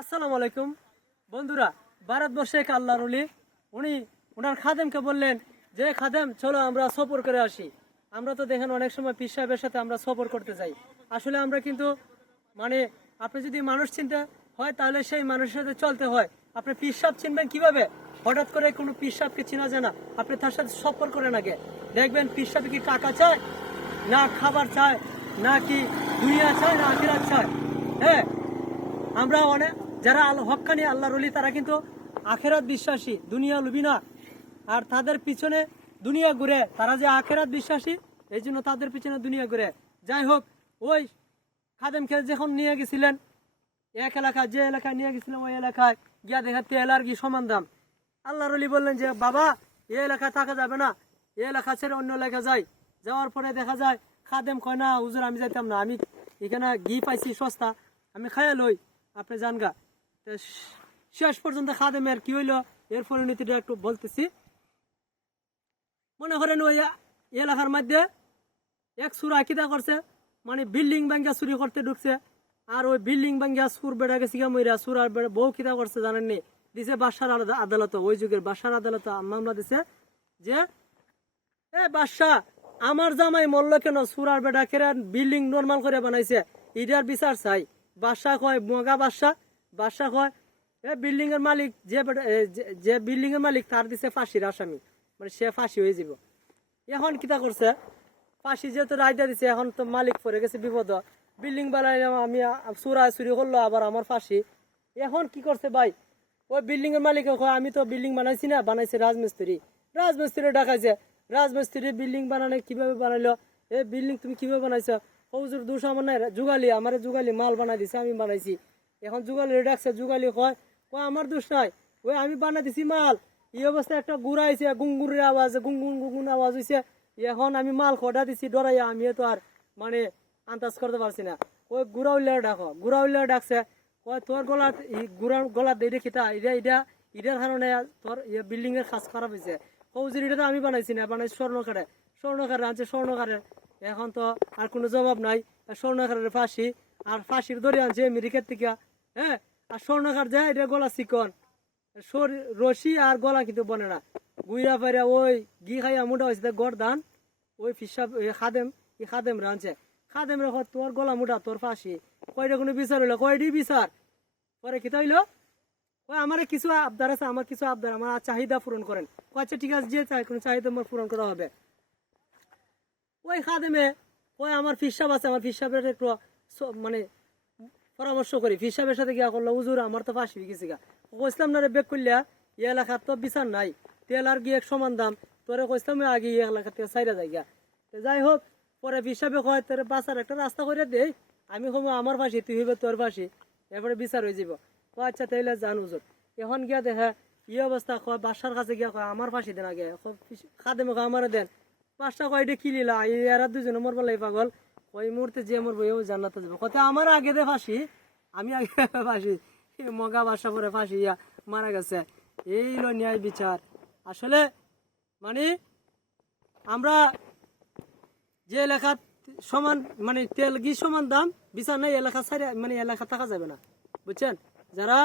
আসসালামু আলাইকুম বন্ধুরা। ভারতবর্ষে এক আল্লাহর ওলি, উনি ওনার খাদেমকে বললেন যে খাদেম চলো আমরা সফর করে আসি। আমরা তো দেখেন অনেক সময় পীর সাহেবের সাথে আমরা সফর করতে যাই। আসলে আমরা কিন্তু মানে আপনি যদি মানুষ চিনতে হয় তাহলে সেই মানুষের সাথে চলতে হয়। আপনি পীর সাহেব চিনবেন কিভাবে? হঠাৎ করে কোনো পীর সাহেবকে চিনা যায় না, আপনি তার সাথে সফর করেন আগে। দেখবেন পীর সাহেব কি টাকা চায়, না খাবার চায়, না কি দুনিয়া চায়, না আখিরাত চায়। হ্যাঁ, আমরা অনেক যারা হক্কানি আল্লাহর ওলি তারা কিন্তু আখেরাত বিশ্বাসী, দুনিয়া লুবি না। আর তাদের পিছনে দুনিয়া ঘুরে, তারা যে আখেরাত বিশ্বাসী এই জন্য তাদের পিছনে দুনিয়া ঘুরে। যাই হোক, ওই খাদেমকে যখন নিয়ে গেছিলেন এক এলাকায়, যে এলাকায় নিয়ে গেছিলেন ওই এলাকায় গিয়া দেখা তেল আর কি সমান দাম। আল্লাহর ওলি বললেন যে বাবা এই এলাকায় থাকা যাবে না, এই এলাকা ছেড়ে অন্য এলাকায় যাই। যাওয়ার পরে দেখা যায় খাদেম কয় না হুজুর আমি যাইতাম না, আমি এখানে ঘি পাইছি সস্তা, আমি খাইয়া লই, আপনি যান গা। শেষ পর্যন্ত খাদেমের কি হইলো এর পরিণতিটা একটু বলতেছি। মনে করেন ওই এলাকার মধ্যে এক সুর আকিদা করছে, মানে বিল্ডিং ভাঙ্গা চুরি করতে ঢুকছে। আর ওই বিল্ডিং ভাঙ্গা সুর বেড়া গেছে মইরা, সুর আর বউ কিতা করছে জানেননি, দিছে বাদশার আদালত, ওই যুগের বাদশার আদালত মামলা দিছে যে এ বাদশাহ আমার জামাই মরল কেন, সুরার বেড়া কেরা বিল্ডিং নর্মাল করে বানাইছে, ইটার বিচার চাই। বাদশাহ কয় মগা বাদশাহ, বাদশাহ কয় এ বিল্ডিং এর মালিক যে বিল্ডিং এর মালিক তার দিছে ফাঁসির আসামি, মানে সে ফাঁসি হয়ে যাব। এখন কিতা করছে, ফাঁসি যেহেতু রায়দা দিছে, এখন তো মালিক পড়ে গেছে বিপদ, বিল্ডিং বানাইলাম আমি, চুরি করলো আবার আমার ফাঁসি। এখন কি করছে ভাই, ওই বিল্ডিং এর মালিক কয় আমি তো বিল্ডিং বানাইছি না, বানাইছে রাজমিস্ত্রি। রাজমিস্ত্রি ডাকাইছে, রাজমিস্ত্রি বিল্ডিং বানানো কিভাবে বানাইলো, এ বিল্ডিং তুমি কিভাবে বানাইছো? হুজুর দোষ আমার নাই, যুগালি আমার যুগালি মাল বানাই দিছে, আমি বানাইছি। এখন যুগালি ডাকছে, যুগালি কয় কয় আমার দোষ নাই, ওই আমি বানাই দিছি মাল। এই অবস্থায় একটা গুড়া আইছে, গুঙ্গুরের আওয়াজ, গুনগুন গুনগুন আওয়াজ হইছে। এখন আমি মাল কটা দিছি ডরাইয়া, আমি তো আর মানে আন্দাজ করতে পারছি না। ওই গুড়া উল্লা ডাকো, গুড়া উল্লা ডাকছে, কয় তোর গলা গুড়ার গলা দিয়ে খিতা এটার কারণে তোর বিল্ডিং এর কাজ খারাপ হয়েছে। হুজুর এটা তো আমি বানাইছি না, বানাইছি স্বর্ণকারে, স্বর্ণকারে আনছে স্বর্ণকারে। এখন তো আর কোনো জবাব নাই, স্বর্ণকারের ফাঁসি, আর ফাঁসির দড়ি আনছে আমেরিকার থেকে। হ্যাঁ, আর স্বর্ণকার যায় এটা গলা চিকন, রশি আর গলা কিন্তু বনে না। গুইরা ফাইরা ওই ঘি খাইয়া মোটা হয়েছে গড় ধান, ওই ফিসা খাদেম খাদেম রাঁধছে। খাদেম রেখ তোর গলা মোটা তোর ফাঁসি, কয়টা কোনো বিচার হইলো, কয়টি বিচার পরে কি হইলো, ওই আমার কিছু আবদার আছে, আমার কিছু আবদার, আমার চাহিদা পূরণ করেন। আচ্ছা ঠিক আছে, যে চাই কোনো চাহিদা আমার পূরণ করা হবে। ওই খাদেমে ওই আমার ফিসাব আছে, আমার ফিসাবের একটু মানে পরামর্শ করি, ফিসাবের সাথে গিয়া করলো হুজুর আমার তো ফাঁসি গেছি গা। কইসলাম না রে বেক করলিয়া এই এলাকার তো বিচার নাই, তেল আর গিয়ে এক সমান দাম, তোরে কইসলাম আগে এই এলাকা থেকে সাইডা যাই গা। যাই হোক, পরে ফিসাবে কয় তোর বাঁচার একটা রাস্তা করে দেই, আমি কম আমার ফাঁসি তুই হইবে তোর ফাঁসি, এরপরে বিচার হয়ে যাব। আচ্ছা তাইলে জান হুজুর। এখন গিয়া দেখা ই অবস্থা, কয় বাসার কাছে গিয়া কয় আমার ফাঁসি দেন আগে, খাদেমে কয় আমার দেন। পাঁচটা কয় এটা কি লিলা, এরা দুজনে মরবার লাই পাগল, ওই মুহূর্তে যে মরবো এও জান্নাতে যাবো। কত আমার আগে দে ফাঁসি, আমি আগে ফাঁসি, মগা বাসা পরে ফাঁসি ইয়া মারা গেছে। এই হলো ন্যায় বিচার। আসলে মানে আমরা যে এলাকা সমান মানে তেল ঘি সমান দাম, বিচার নাই, এলাকা ছাড়ে মানে এলাকা থাকা যাবে না, বুঝছেন? যারা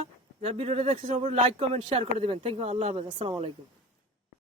ভিডিওটা দেখছেন লাইক কমেন্ট শেয়ার করে দিবেন। থ্যাংক ইউ, আল্লাহ হাফেজ, আসসালামু আলাইকুম।